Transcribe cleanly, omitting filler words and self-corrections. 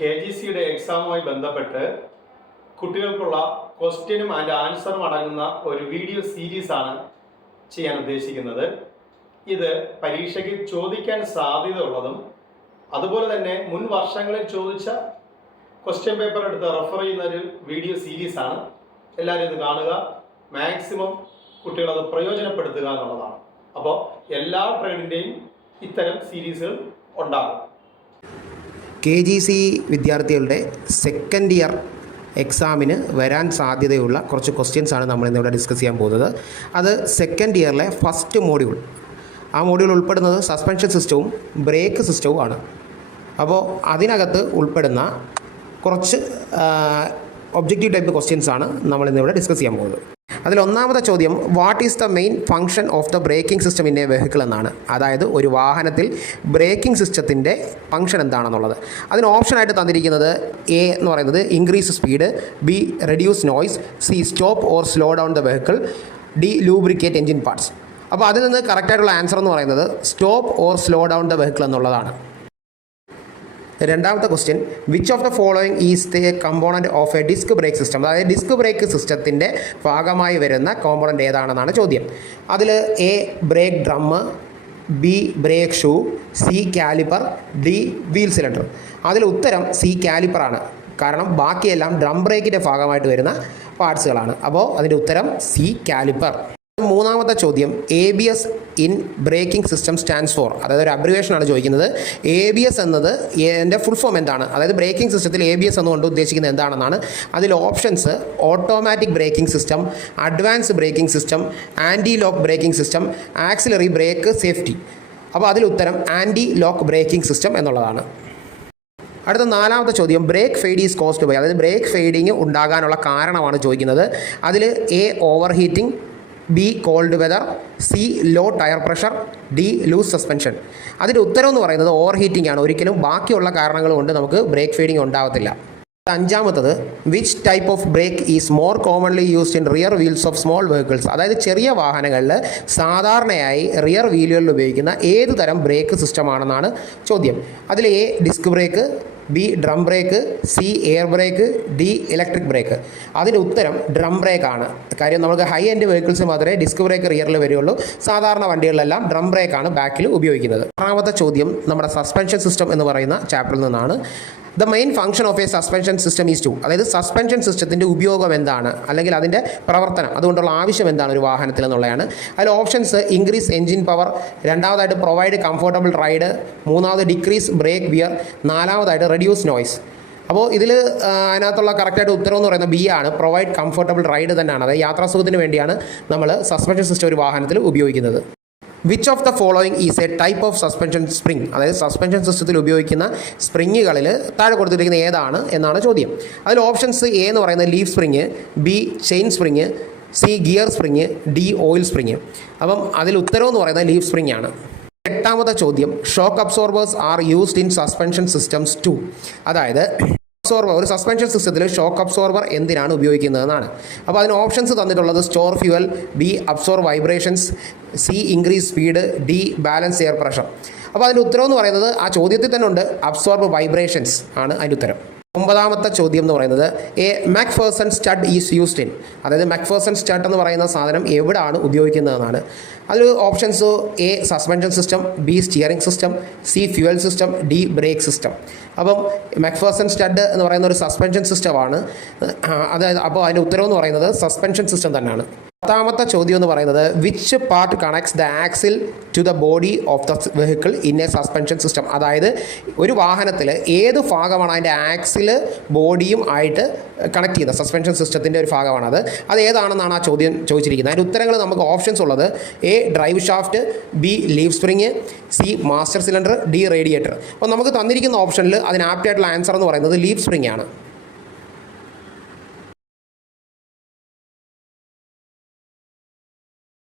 KGCയുടെ എക്സാമുമായി ബന്ധപ്പെട്ട് കുട്ടികൾക്കുള്ള ക്വസ്റ്റ്യനും അതിൻ്റെ ആൻസറും അടങ്ങുന്ന ഒരു വീഡിയോ സീരീസാണ് ചെയ്യാൻ ഉദ്ദേശിക്കുന്നത്. ഇത് പരീക്ഷയ്ക്ക് ചോദിക്കാൻ സാധ്യതയുള്ളതും അതുപോലെ തന്നെ മുൻ വർഷങ്ങളിൽ ചോദിച്ച ക്വസ്റ്റ്യൻ പേപ്പർ എടുത്ത് റെഫർ ചെയ്യുന്ന ഒരു വീഡിയോ സീരീസാണ്. എല്ലാവരും ഇത് കാണുക, മാക്സിമം കുട്ടികളത് പ്രയോജനപ്പെടുത്തുക എന്നുള്ളതാണ്. അപ്പോൾ എല്ലാ ട്രേഡിൻ്റെയും ഇത്തരം സീരീസുകൾ ഉണ്ടാകും. KGC വിദ്യാർത്ഥികളുടെ സെക്കൻഡ് ഇയർ എക്സാമിന് വരാൻ സാധ്യതയുള്ള കുറച്ച് ക്വസ്റ്റ്യൻസാണ് നമ്മളിന്നിവിടെ ഡിസ്കസ് ചെയ്യാൻ പോകുന്നത്. അത് സെക്കൻഡ് ഇയറിലെ ഫസ്റ്റ് മോഡ്യൂൾ. ആ മോഡ്യൂൾ ഉൾപ്പെടുന്നത് സസ്പെൻഷൻ സിസ്റ്റവും ബ്രേക്ക് സിസ്റ്റവും ആണ്. അപ്പോൾ അതിനകത്ത് ഉൾപ്പെടുന്ന കുറച്ച് ഒബ്ജക്റ്റീവ് ടൈപ്പ് ക്വസ്റ്റ്യൻസാണ് നമ്മളിന്നിവിടെ ഡിസ്കസ് ചെയ്യാൻ പോകുന്നത്. അതിൽ ഒന്നാമത്തെ ചോദ്യം, what is the main function of the braking system in A vehicle എന്നാണ്. അതായത് ഒരു വാഹനത്തിൽ ബ്രേക്കിംഗ് സിസ്റ്റത്തിൻ്റെ ഫംഗ്ഷൻ എന്താണെന്നുള്ളത്. അതിന് ഓപ്ഷനായിട്ട് തന്നിരിക്കുന്നത് എ എന്ന് പറയുന്നത് increase speed, B reduce noise, C stop or slow down the vehicle, D lubricate engine parts. അപ്പോൾ അതിൽ നിന്ന് കറക്റ്റായിട്ടുള്ള ആൻസർ എന്ന് പറയുന്നത് stop or slow down the vehicle എന്നുള്ളതാണ്. രണ്ടാമത്തെ question, which of the following is the component of a disc brake system. അതായത് disc brake സിസ്റ്റത്തിൻ്റെ ഭാഗമായി വരുന്ന കോമ്പോണൻറ്റ് ഏതാണെന്നാണ് ചോദ്യം. അതിൽ A brake drum, B brake shoe, C caliper, D wheel cylinder. അതിൽ ഉത്തരം സി കാലിപ്പറാണ്. കാരണം ബാക്കിയെല്ലാം ഡ്രം ബ്രേക്കിൻ്റെ ഭാഗമായിട്ട് വരുന്ന പാർട്സുകളാണ്. അപ്പോൾ അതിൻ്റെ ഉത്തരം സി കാലിപ്പർ. മൂന്നാമത്തെ ചോദ്യം, ABS in braking system stands for. അതായത് ഒരു അബ്രിവേഷനാണ് ചോദിക്കുന്നത്. ABS എന്നത് എൻ്റെ ഫുൾ ഫോം എന്താണ്, അതായത് ബ്രേക്കിംഗ് സിസ്റ്റത്തിൽ ABS എന്നുകൊണ്ട് ഉദ്ദേശിക്കുന്നത് എന്താണെന്നാണ്. അതിൽ options automatic braking system, advance braking system, anti lock braking system, auxiliary brake safety. അപ്പോൾ അതിൽ ഉത്തരം ആൻറ്റി ലോക്ക് ബ്രേക്കിംഗ് സിസ്റ്റം എന്നുള്ളതാണ്. അടുത്ത നാലാമത്തെ ചോദ്യം, brake fade is caused by. അതായത് ബ്രേക്ക് ഫെയ്ഡിങ് ഉണ്ടാകാനുള്ള കാരണമാണ് ചോദിക്കുന്നത്. അതിൽ A overheating, B cold weather, C low tyre pressure, D loose suspension. അതിൻ്റെ ഉത്തരം എന്ന് പറയുന്നത് ഓവർ ഹീറ്റിംഗ് ആണ്. ഒരിക്കലും ബാക്കിയുള്ള കാരണങ്ങൾ കൊണ്ട് നമുക്ക് ബ്രേക്ക് ഫീഡിങ് ഉണ്ടാകത്തില്ല. അഞ്ചാമത്തത്, which type of brake is more commonly used in rear wheels of small vehicles. അതായത് ചെറിയ വാഹനങ്ങളിൽ സാധാരണയായി റിയർ വീലുകളിൽ ഉപയോഗിക്കുന്ന ഏത് തരം ബ്രേക്ക് സിസ്റ്റമാണെന്നാണ് ചോദ്യം. അതിൽ A disc brake, B drum brake, C air brake, D electric brake. അതിൻ്റെ ഉത്തരം ഡ്രം ബ്രേക്കാണ്. കാര്യം നമുക്ക് ഹൈ എൻഡ് വെഹിക്കിൾസ് മാത്രമേ ഡിസ്ക് ബ്രേക്ക് റിയറിൽ വരികയുള്ളൂ. സാധാരണ വണ്ടികളിലെല്ലാം ഡ്രം ബ്രേക്കാണ് ബാക്കിൽ ഉപയോഗിക്കുന്നത്. ആറാമത്തെ ചോദ്യം നമ്മുടെ സസ്പെൻഷൻ സിസ്റ്റം എന്ന് പറയുന്ന ചാപ്റ്ററിൽ നിന്നാണ്. The main function of a suspension system is to. അതായത് സസ്പെൻഷൻ സിസ്റ്റത്തിൻ്റെ ഉപയോഗം എന്താണ്, അല്ലെങ്കിൽ അതിൻ്റെ പ്രവർത്തനം, അതുകൊണ്ടുള്ള ആവശ്യം എന്താണ് ഒരു വാഹനത്തിൽ എന്നുള്ളതാണ്. അതിൽ ഓപ്ഷൻസ് ഇൻക്രീസ് എൻജിൻ പവർ, രണ്ടാമതായിട്ട് പ്രൊവൈഡ് കംഫർട്ടബിൾ റൈഡ്, മൂന്നാമത് ഡിക്രീസ് ബ്രേക്ക് വിയർ, നാലാമതായിട്ട് റെഡ്യൂസ് നോയ്സ്. അപ്പോൾ ഇതിൽ അതിനകത്തുള്ള കറക്റ്റായിട്ട് ഉത്തരം എന്ന് പറയുന്നത് ബി ആണ്, പ്രൊവൈഡ് കംഫർട്ടബിൾ റൈഡ് തന്നെയാണ്. അതായത് യാത്രാസുഖത്തിന് വേണ്ടിയാണ് നമ്മൾ സസ്പെൻഷൻ സിസ്റ്റം ഒരു വാഹനത്തിൽ ഉപയോഗിക്കുന്നത്. Which of the following is A type of suspension spring. അതായത് സസ്പെൻഷൻ സിസ്റ്റത്തിൽ ഉപയോഗിക്കുന്ന സ്പ്രിങ്ങുകളിൽ താഴെ കൊടുത്തിരിക്കുന്ന ഏതാണ് എന്നാണ് ചോദ്യം. അതിൽ ഓപ്ഷൻസ് എ എന്ന് പറയുന്നത് leaf spring, B chain spring, C gear spring, D oil spring. അപ്പം അതിൽ ഉത്തരം എന്ന് പറയുന്നത് ലീഫ് സ്പ്രിങ് ആണ്. എട്ടാമത്തെ ചോദ്യം, shock absorbers are used in suspension systems to. അതായത് ഒരു സസ്പെൻഷൻ സിസ്റ്റത്തിൽ ഷോക്ക് അബ്സോർബർ എന്തിനാണ് ഉപയോഗിക്കുന്നതെന്നാണ്. അപ്പോൾ അതിന് ഓപ്ഷൻസ് തന്നിട്ടുള്ളത് store fuel, B absorb vibrations, C increase speed, D balance air pressure. അപ്പോൾ അതിൻ്റെ ഉത്തരം എന്ന് പറയുന്നത് ആ ചോദ്യത്തിൽ തന്നെ ഉണ്ട്, അബ്സോർബ് വൈബ്രേഷൻസ് ആണ് അതിൻ്റെ ഉത്തരം. ഒമ്പതാമത്തെ ചോദ്യം എന്ന് പറയുന്നത്, A McPherson stud is used in. അതായത് മക്ഫേഴ്സൺ സ്റ്റഡ് എന്ന് പറയുന്ന സാധനം എവിടെയാണ് ഉപയോഗിക്കുന്നതെന്നാണ്. അതിൽ options A suspension system, B steering system, C fuel system, D brake system. അപ്പം മക്ഫേഴ്സൺ സ്റ്റഡ് എന്ന് പറയുന്ന ഒരു സസ്പെൻഷൻ സിസ്റ്റമാണ്. അതായത് അപ്പോൾ അതിൻ്റെ ഉത്തരം എന്ന് പറയുന്നത് സസ്പെൻഷൻ സിസ്റ്റം തന്നെയാണ്. പത്താമത്തെ ചോദ്യം എന്ന് പറയുന്നത്, which part connects the axle to the body of the vehicle in a suspension system. അതായത് ഒരു വാഹനത്തിൽ ഏത് ഭാഗമാണ് അതിൻ്റെ ആക്സിൽ ബോഡിയും ആയിട്ട് കണക്ട് ചെയ്യുന്നത്, സസ്പെൻഷൻ സിസ്റ്റത്തിൻ്റെ ഒരു ഭാഗമാണത്. അത് ഏതാണെന്നാണ് ആ ചോദ്യം ചോദിച്ചിരിക്കുന്നത്. അതിൻ്റെ ഉത്തരങ്ങൾ നമുക്ക് ഓപ്ഷൻസ് ഉള്ളത് A drive shaft, B leaf spring, C master cylinder, D radiator. അപ്പോൾ നമുക്ക് തന്നിരിക്കുന്ന ഓപ്ഷനിൽ അതിന് ആപ്റ്റായിട്ടുള്ള ആൻസർ എന്ന് പറയുന്നത് ലീഫ് സ്പ്രിങ് ആണ്.